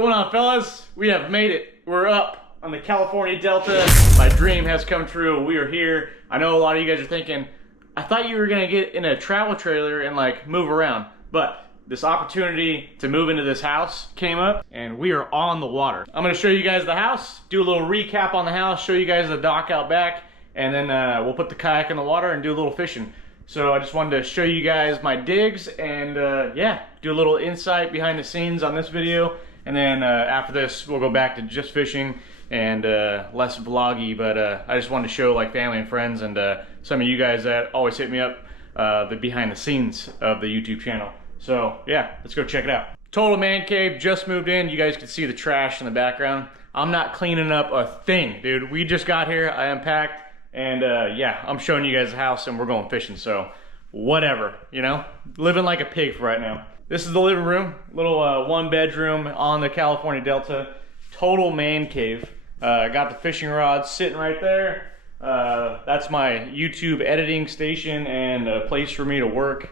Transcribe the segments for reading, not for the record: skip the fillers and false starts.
going on, fellas? We have made it. We're up on the California Delta. My dream has come true. We are here. I know a lot of you guys are thinking, I thought you were gonna get in a travel trailer and like move around, but this opportunity to move into this house came up and we are on the water. I'm gonna show you guys the house, do a little recap on the house, show you guys the dock out back, and then we'll put the kayak in the water and do a little fishing. So I just wanted to show you guys my digs and yeah, do a little insight behind the scenes on this video. And then after this, we'll go back to just fishing and less vloggy, but I just wanted to show like family and friends and some of you guys that always hit me up the behind the scenes of the YouTube channel. So yeah, let's go check it out. Total man cave, just moved in. You guys can see the trash in the background. I'm not cleaning up a thing, dude. We just got here, I unpacked, and yeah, I'm showing you guys the house and we're going fishing, so whatever, you know? Living like a pig for right now. This is the living room, little one bedroom on the California Delta. Total man cave. Got the fishing rods sitting right there. That's my YouTube editing station and a place for me to work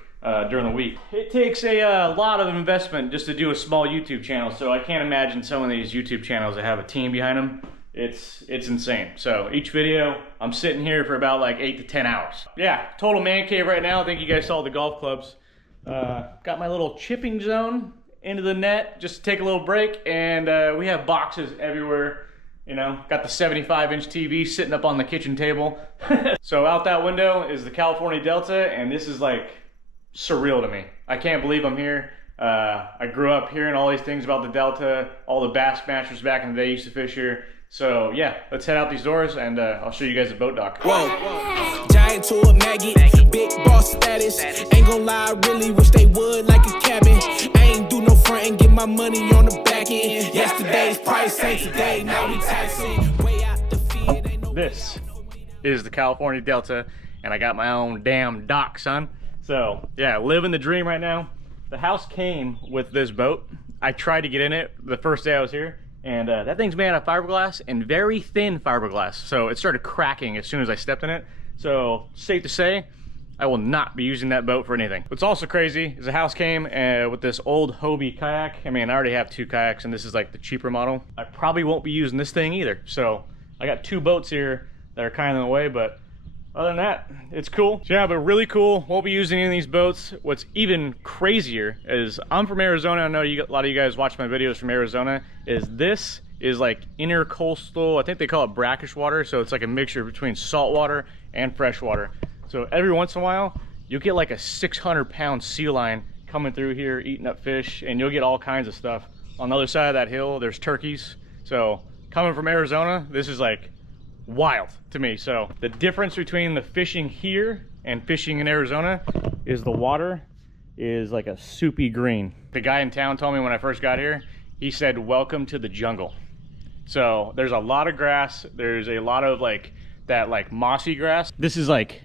during the week. It takes a lot of investment just to do a small YouTube channel, so I can't imagine some of these YouTube channels that have a team behind them. It's insane. So each video, I'm sitting here for about like 8 to 10 hours. Yeah, total man cave right now. I think you guys saw the golf clubs. Got my little chipping zone into the net just to take a little break, and we have boxes everywhere. You know, got the 75-inch TV sitting up on the kitchen table. So out that window is the California Delta, and this is like surreal to me. I can't believe I'm here. I grew up hearing all these things about the Delta. All the Bass Smashers back in the day used to fish here. So yeah, let's head out these doors and I'll show you guys the boat dock. Whoa, giant to a Maggie, big boss status. Ain't gonna lie, I really wish they would like a cabin. I ain't do no front and get my money on the back end. Yesterday's price ain't today, now we taxing. Way out the field, ain't no. This is the California Delta, and I got my own damn dock, son. So yeah, living the dream right now. The house came with this boat. I tried to get in it the first day I was here. And that thing's made out of fiberglass and very thin fiberglass. So it started cracking as soon as I stepped in it. So safe to say, I will not be using that boat for anything. What's also crazy is the house came with this old Hobie kayak. I mean, I already have 2 kayaks and this is like the cheaper model. I probably won't be using this thing either. So I got 2 boats here that are kind of in the way, but other than that, it's cool. So yeah, but really cool. Won't be using any of these boats. What's even crazier is I'm from Arizona. I know a lot of you guys watch my videos from Arizona. This is like intercoastal, I think they call it brackish water. So it's like a mixture between salt water and fresh water. So every once in a while, you'll get like a 600-pound sea lion coming through here, eating up fish, and you'll get all kinds of stuff. On the other side of that hill, there's turkeys. So coming from Arizona, this is like wild to me. So the difference between the fishing here and fishing in Arizona is the water is like a soupy green. The guy in town told me when I first got here, he said, welcome to the jungle. So there's a lot of grass. There's a lot of like that like mossy grass. This is like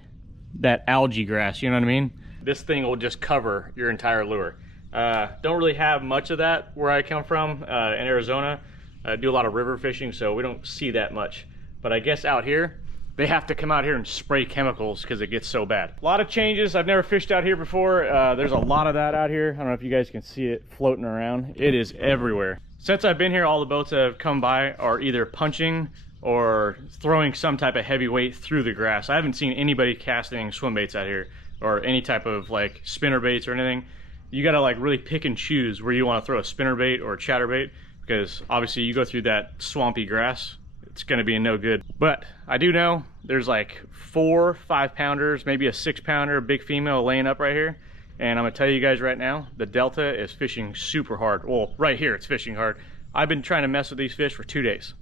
that algae grass, you know what I mean? This thing will just cover your entire lure. Don't really have much of that where I come from in Arizona. I do a lot of river fishing, so we don't see that much. But I guess out here, they have to come out here and spray chemicals because it gets so bad. A lot of changes. I've never fished out here before. There's a lot of that out here. I don't know if you guys can see it floating around. It is everywhere. Since I've been here, all the boats that have come by are either punching or throwing some type of heavy weight through the grass. I haven't seen anybody casting swim baits out here or any type of like spinner baits or anything. You gotta like really pick and choose where you wanna throw a spinner bait or a chatterbait because obviously you go through that swampy grass, it's gonna be no good. But I do know there's like 4 5-pounders, maybe a 6-pounder, a big female laying up right here. And I'm gonna tell you guys right now, the Delta is fishing super hard. Well, right here it's fishing hard. I've been trying to mess with these fish for 2 days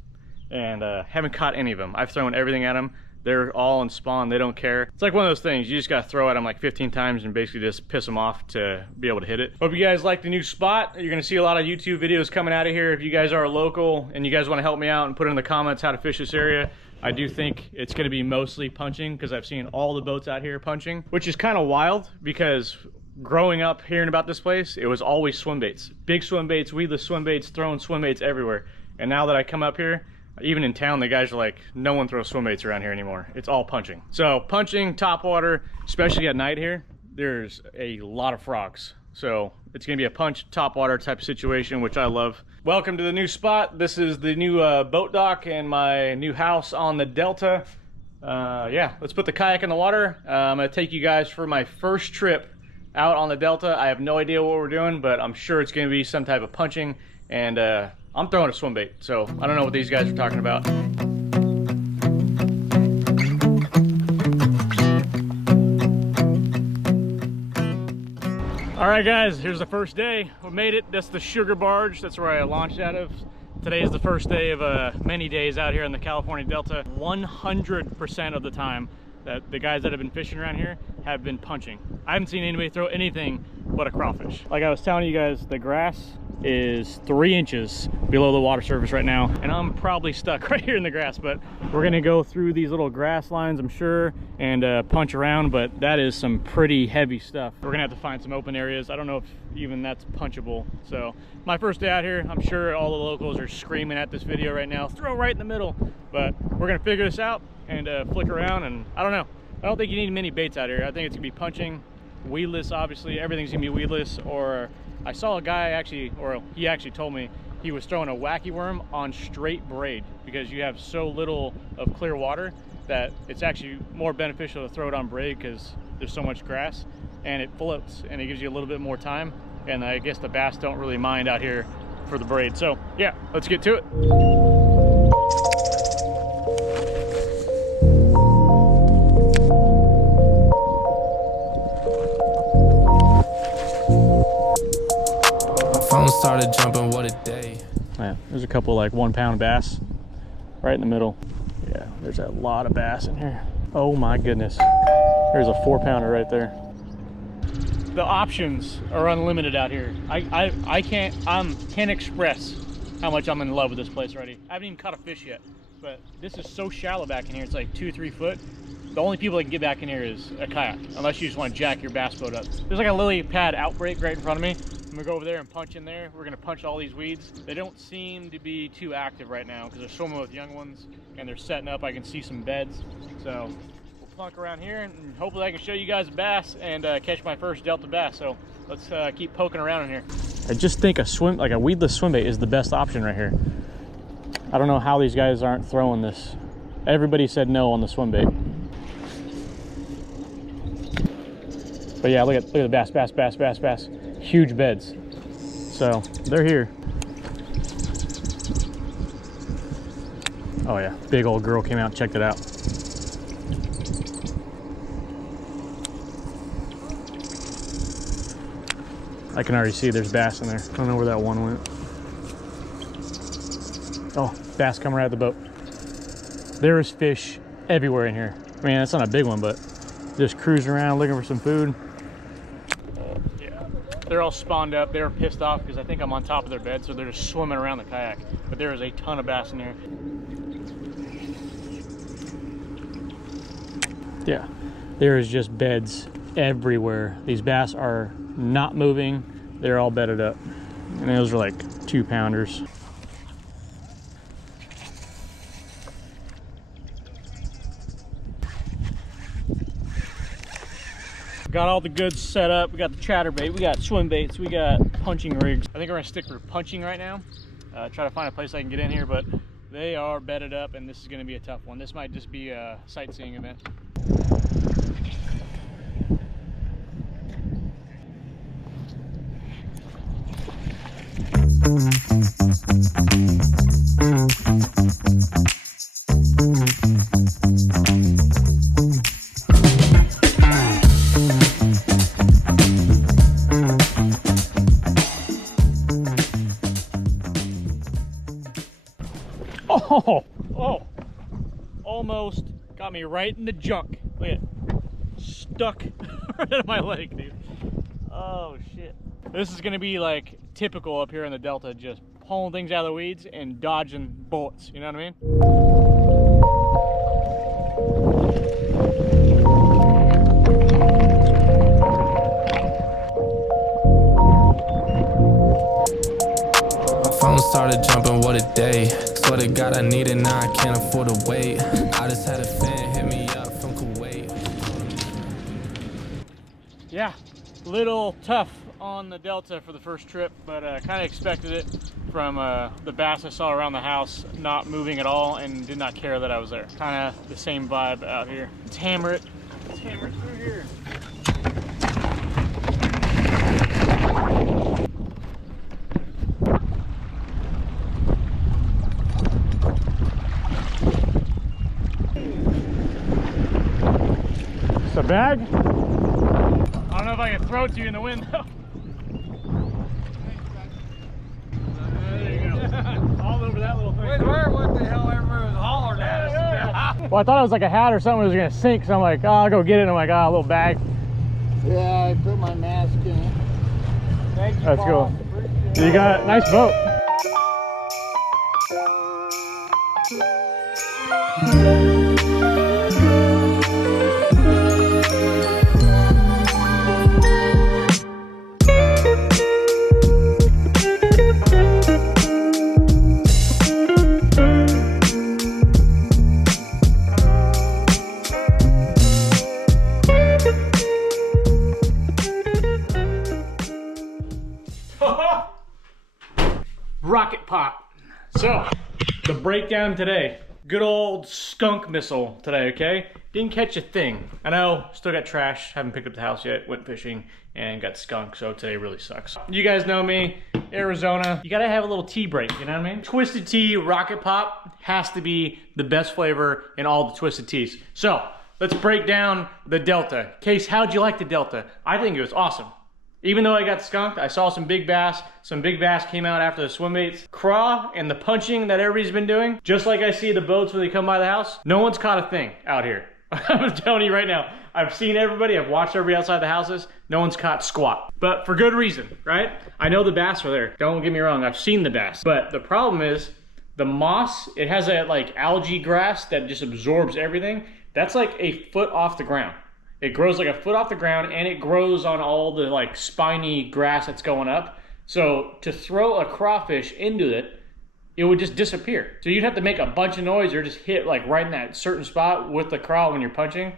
and haven't caught any of them. I've thrown everything at them. They're all in spawn, they don't care. It's like one of those things, you just gotta throw at them like 15 times and basically just piss them off to be able to hit it. Hope you guys like the new spot. You're gonna see a lot of YouTube videos coming out of here. If you guys are local and you guys wanna help me out and put in the comments how to fish this area, I do think it's gonna be mostly punching because I've seen all the boats out here punching, which is kind of wild because growing up hearing about this place, it was always swim baits. Big swim baits, weedless swim baits, throwing swim baits everywhere. And now that I come up here, even in town, the guys are like, no one throws swim baits around here anymore. It's all punching. So punching, top water, especially at night here, there's a lot of frogs. So it's gonna be a punch top water type of situation, which I love. Welcome to the new spot. This is the new boat dock and my new house on the Delta. Yeah, let's put the kayak in the water. I'm gonna take you guys for my first trip out on the Delta. I have no idea what we're doing, but I'm sure it's gonna be some type of punching, and I'm throwing a swim bait, so I don't know what these guys are talking about. All right, guys, here's the first day. We made it. That's the Sugar Barge. That's where I launched out of. Today is the first day of many days out here in the California Delta. 100% of the time that the guys that have been fishing around here have been punching. I haven't seen anybody throw anything but a crawfish. Like I was telling you guys, the grass is 3 inches below the water surface right now, and I'm probably stuck right here in the grass, but we're gonna go through these little grass lines, I'm sure, and punch around, but that is some pretty heavy stuff. We're gonna have to find some open areas. I don't know if even that's punchable. So my first day out here, I'm sure all the locals are screaming at this video right now, throw right in the middle, but we're gonna figure this out and flick around, and I don't know. I don't think you need many baits out here. I think it's gonna be punching, weedless, obviously. Everything's gonna be weedless, or I saw a guy actually, or he actually told me he was throwing a wacky worm on straight braid because you have so little of clear water that it's actually more beneficial to throw it on braid because there's so much grass and it floats and it gives you a little bit more time. And I guess the bass don't really mind out here for the braid. So yeah, let's get to it. Phone started jumping, what a day. Yeah, there's a couple like 1 pound bass right in the middle. Yeah, there's a lot of bass in here. Oh my goodness. There's a 4 pounder right there. The options are unlimited out here. I can't express how much I'm in love with this place already. I haven't even caught a fish yet, but this is so shallow back in here. It's like 2-3 foot. The only people that can get back in here is a kayak, unless you just want to jack your bass boat up. There's like a lily pad outbreak right in front of me. I'm gonna go over there and punch in there. We're gonna punch all these weeds. They don't seem to be too active right now because they're swimming with young ones and they're setting up. I can see some beds. So we'll plunk around here and hopefully I can show you guys a bass and catch my first Delta bass. So let's keep poking around in here. I just think a weedless swim bait is the best option right here. I don't know how these guys aren't throwing this. Everybody said no on the swim bait. But yeah, look at the bass. Huge beds. So they're here. Oh yeah, big old girl came out and checked it out. I can already see there's bass in there. I don't know where that one went. Oh, bass coming right out of the boat. There's fish everywhere in here. I mean, that's not a big one, but just cruising around looking for some food. They're all spawned up. They're pissed off because I think I'm on top of their bed, so they're just swimming around the kayak. But there is a ton of bass in here. Yeah, there is just beds everywhere. These bass are not moving. They're all bedded up. And those are like 2 pounders. Got all the goods set up. We got the chatterbait, we got swim baits, we got punching rigs. I think we're gonna stick for punching right now. Try to find a place I can get in here, but they are bedded up and this is gonna be a tough one. This might just be a sightseeing event. Oh, almost got me right in the junk. Look at it, stuck right out of my leg, dude. Oh shit. This is gonna be like typical up here in the Delta, just pulling things out of the weeds and dodging bullets, you know what I mean? Phone started jumping, what a day. Swear to God I need it, now I can't afford to wait. I just had a fan hit me up from Kuwait. Yeah, little tough on the Delta for the first trip, but kind of expected it from the bass I saw around the house not moving at all and did not care that I was there. Kind of the same vibe out here. Let's hammer it. Let's hammer it through here. It's a bag? I don't know if I can throw it to you in the wind though. There you go. All over that little thing. Wait, what the hell everyone was hollering at us? Well, I thought it was like a hat or something that was gonna sink, so I'm like, oh, I'll go get it. And I'm like, oh, a little bag. Yeah, I put my mask in. Thank you, That's Paul. cool. You got a nice boat. Rocket pop. So, the breakdown today. Good old skunk missile today, okay? Didn't catch a thing. I know, still got trash. Haven't picked up the house yet. Went fishing and got skunk, so today really sucks. You guys know me, Arizona. You gotta have a little tea break, you know what I mean? Twisted Tea Rocket Pop has to be the best flavor in all the Twisted Teas. So, let's break down the Delta. Case, how'd you like the Delta? I think it was awesome. Even though I got skunked, I saw some big bass. Some big bass came out after the swim baits. Craw and the punching that everybody's been doing, just like I see the boats when they come by the house, no one's caught a thing out here. I'm telling you right now, I've seen everybody, I've watched everybody outside the houses, no one's caught squat. But for good reason, right? I know the bass are there, don't get me wrong, I've seen the bass. But the problem is, the moss, it has that like algae grass that just absorbs everything. That's like a foot off the ground. It grows like a foot off the ground and it grows on all the like spiny grass that's going up. So to throw a crawfish into it, it would just disappear. So you'd have to make a bunch of noise or just hit like right in that certain spot with the craw when you're punching.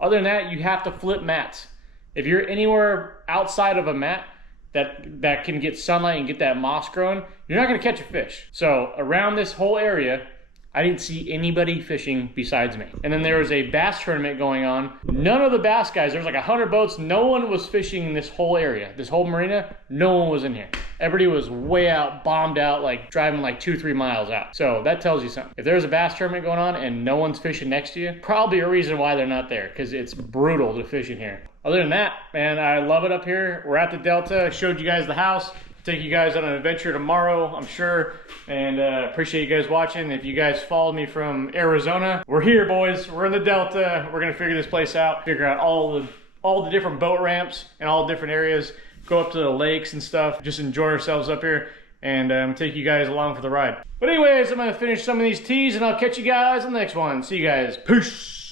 Other than that, you have to flip mats. If you're anywhere outside of a mat that can get sunlight and get that moss growing, you're not gonna catch a fish. So around this whole area, I didn't see anybody fishing besides me. And then there was a bass tournament going on. None of the bass guys, there was like 100 boats, no one was fishing in this whole area. This whole marina, no one was in here. Everybody was way out, bombed out, like driving like 2-3 miles out. So that tells you something. If there's a bass tournament going on and no one's fishing next to you, probably a reason why they're not there, because it's brutal to fish in here. Other than that, man, I love it up here. We're at the Delta, showed you guys the house. Take you guys on an adventure tomorrow, I'm sure, and appreciate you guys watching. If you guys followed me from Arizona, we're here, boys. We're in the Delta. We're gonna figure this place out, figure out all the different boat ramps and all the different areas, go up to the lakes and stuff, just enjoy ourselves up here, and take you guys along for the ride. But anyways, I'm gonna finish some of these teas, and I'll catch you guys on the next one. See you guys. Peace.